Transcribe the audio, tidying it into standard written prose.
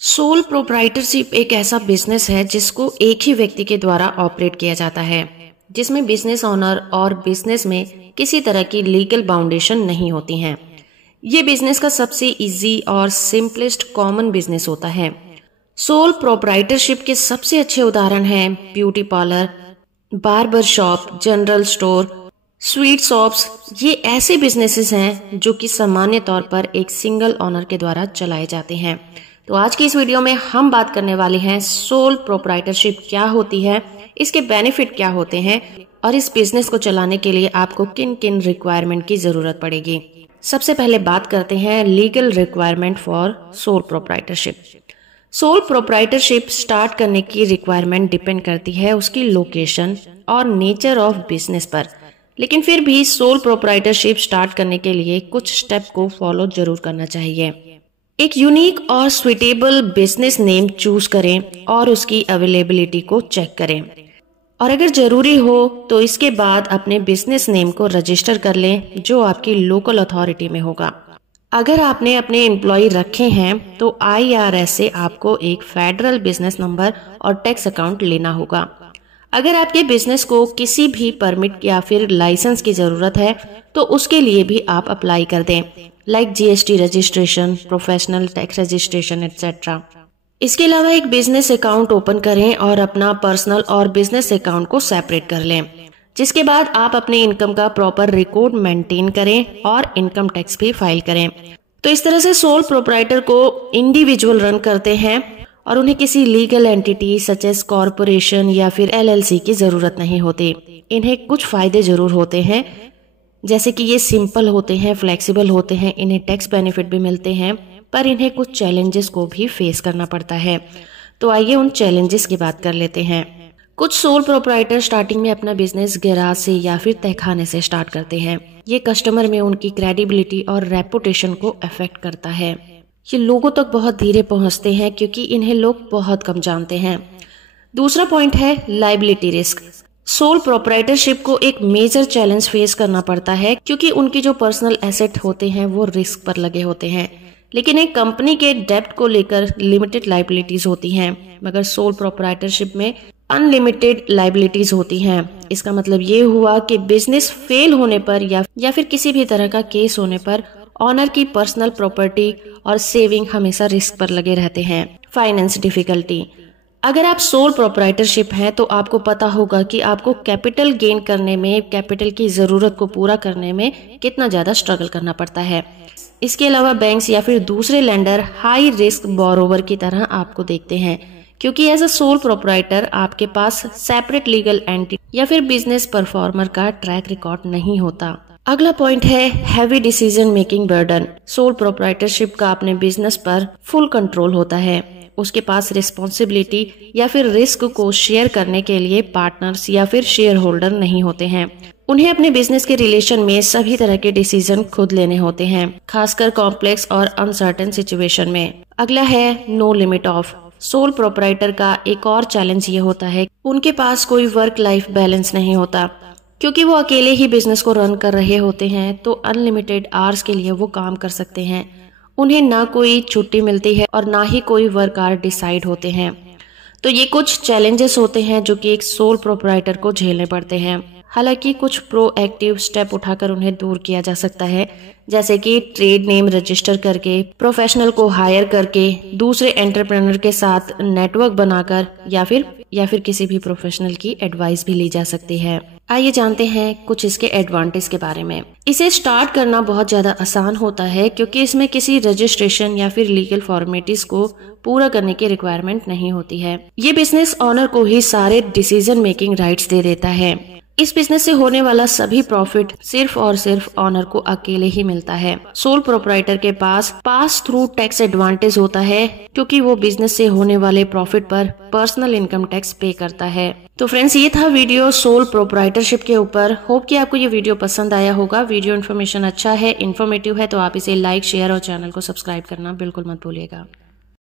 Sole proprietorship एक ऐसा business है जिसको एक ही व्यक्ति के द्वारा ऑपरेट किया जाता है, जिसमें बिजनेस ओनर और बिजनेस में किसी तरह की लीगल बाउंडेशन नहीं होती हैं। ये बिजनेस का सबसे इजी और सिंपलेस्ट कॉमन बिजनेस होता है। सोल प्रोप्राइटरशिप के सबसे अच्छे उदाहरण हैं beauty parlour, barber shop, general store, sweet shops. ये ऐसे बिजनेसेस हैं जो कि सामान्य तौर पर एक सिंगल ओनर के द्वारा चलाए जाते हैं। तो आज की इस वीडियो में हम बात करने वाले हैं सोल प्रोप्राइटरशिप क्या होती है, इसके बेनिफिट क्या होते हैं और इस बिजनेस को चलाने के लिए आपको किन किन रिक्वायरमेंट की जरूरत पड़ेगी। सबसे पहले बात करते हैं legal requirement for sole proprietorship. Sole proprietorship start करने की रिक्वायरमेंट डिपेंड करती है उसकी लोकेशन और नेचर ऑफ बिजनेस पर, लेकिन फिर भी सोल प्रोप्राइटरशिप स्टार्ट करने के लिए कुछ स्टेप को फॉलो जरूर करना चाहिए। एक यूनिक और सुइटेबल बिजनेस नेम चूज करें और उसकी अवेलेबिलिटी को चेक करें, और अगर जरूरी हो तो इसके बाद अपने बिजनेस नेम को रजिस्टर कर लें जो आपकी लोकल अथॉरिटी में होगा। अगर आपने अपने एम्प्लॉय रखे हैं तो IRS से आपको एक फेडरल बिजनेस नंबर और टैक्स अकाउंट लेना होगा। अगर आपके बिजनेस को किसी भी परमिट या फिर लाइसेंस की जरूरत है तो उसके लिए भी आप अप्लाई कर दें, like GST registration, professional tax registration etcetera. इसके अलावा एक बिजनेस अकाउंट ओपन करें और अपना पर्सनल और बिजनेस अकाउंट को सेपरेट कर लें, जिसके बाद आप अपने इनकम का प्रॉपर रिकॉर्ड मेंटेन करें और इनकम टैक्स भी फाइल करें। तो इस तरह से सोल प्रोप्राइटर को इंडिविजुअल रन करते हैं और उन्हें किसी legal entity such as corporation या फिर LLC की जरूरत नहीं होती। इन्हें कुछ फायदे जरूर होते हैं, जैसे कि ये सिंपल होते हैं, फ्लेक्सिबल होते हैं, इन्हें टैक्स बेनिफिट भी मिलते हैं, पर इन्हें कुछ चैलेंजेस को भी फेस करना पड़ता है। तो आइए उन चैलेंजेस की बात कर लेते हैं। कुछ सोल प्रोप्राइटर स्टार्टिंग में अपना बिजनेस गैराज से या फिर तहखाने से स्टार्ट करते हैं। ये कस्टमर में उनकी क्रेडिबिलिटी और रेपुटेशन को अफेक्ट करता है। ये लोगों तक बहुत धीरे पहुंचते हैं क्योंकि इन्हें लोग बहुत कम जानते हैं। दूसरा पॉइंट है लायबिलिटी रिस्क। सोल प्रोप्राइटरशिप को एक मेजर चैलेंज फेस करना पड़ता है क्योंकि उनकी जो पर्सनल एसेट होते हैं वो रिस्क पर लगे होते हैं, लेकिन एक कंपनी के डेब्ट को लेकर लिमिटेड लायबिलिटीज होती हैं, मगर सोल प्रोप्राइटरशिप में अनलिमिटेड लायबिलिटीज होती हैं। इसका मतलब ये हुआ कि बिजनेस फेल होने पर या फिर किसी भी तरह का केस होने पर ऑनर की पर्सनल प्रॉपर्टी और सेविंग हमेशा रिस्क पर लगे रहते हैं। Finance difficulty. अगर आप सोल प्रोप्राइटरशिप हैं तो आपको पता होगा कि आपको कैपिटल गेन करने में, कैपिटल की जरूरत को पूरा करने में कितना ज्यादा स्ट्रगल करना पड़ता है। इसके अलावा बैंक्स या फिर दूसरे लेंडर हाई रिस्क बोरोवर की तरह आपको देखते हैं, क्योंकि एज अ सोल प्रोप्राइटर आपके पास सेपरेट लीगल एंटिटी या फिर बिजनेस परफॉर्मर का ट्रैक रिकॉर्ड नहीं होता। अगला पॉइंट है heavy decision making burden. Sole proprietorship का अपने बिजनेस पर फुल कंट्रोल होता है। उसके पास रिस्पॉन्सिबिलिटी या फिर रिस्क को शेयर करने के लिए पार्टनर्स या फिर शेयर होल्डर नहीं होते हैं। उन्हें अपने बिजनेस के रिलेशन में सभी तरह के डिसीजन खुद लेने होते हैं, खासकर कॉम्प्लेक्स और अनसर्टेन सिचुएशन में। अगला है no limit of. Sole proprietor का एक और चैलेंज ये होता है उनके पास कोई वर्क लाइफ बैलेंस नहीं होता, क्योंकि वो अकेले ही बिजनेस को रन कर रहे होते हैं तो अनलिमिटेड आवर्स के लिए वो काम कर सकते हैं। उन्हें ना कोई छुट्टी मिलती है और ना ही कोई वर्क आवर डिसाइड होते हैं। तो ये कुछ चैलेंजेस होते हैं जो कि एक सोल प्रोप्राइटर को झेलने पड़ते हैं। हालांकि कुछ प्रोएक्टिव स्टेप उठाकर उन्हें दूर किया जा सकता है, जैसे कि ट्रेड नेम रजिस्टर करके, प्रोफेशनल को हायर करके, दूसरे एंटरप्रेन्योर के साथ नेटवर्क बनाकर या फिर किसी भी प्रोफेशनल की एडवाइस भी ली जा सकती है। आइए जानते हैं कुछ इसके एडवांटेज के बारे में। इसे स्टार्ट करना बहुत ज्यादा आसान होता है क्योंकि इसमें किसी रजिस्ट्रेशन या फिर लीगल फॉर्मेलिटीज को पूरा करने की रिक्वायरमेंट नहीं होती है। ये बिजनेस ओनर को ही सारे डिसीजन मेकिंग राइट्स दे देता है। इस बिजनेस से होने वाला सभी प्रॉफिट सिर्फ और सिर्फ ऑनर को अकेले ही मिलता है। सोल प्रोप्राइटर के पास थ्रू टैक्स एडवांटेज होता है क्योंकि वो बिजनेस से होने वाले प्रॉफिट पर पर्सनल इनकम टैक्स पे करता है। तो फ्रेंड्स, ये था वीडियो सोल प्रोप्राइटरशिप के ऊपर। होप कि आपको ये वीडियो पसंद आया होगा। वीडियो इन्फॉर्मेशन अच्छा है, इन्फॉर्मेटिव है, तो आप इसे लाइक, शेयर और चैनल को सब्सक्राइब करना बिल्कुल मत भूलिएगा।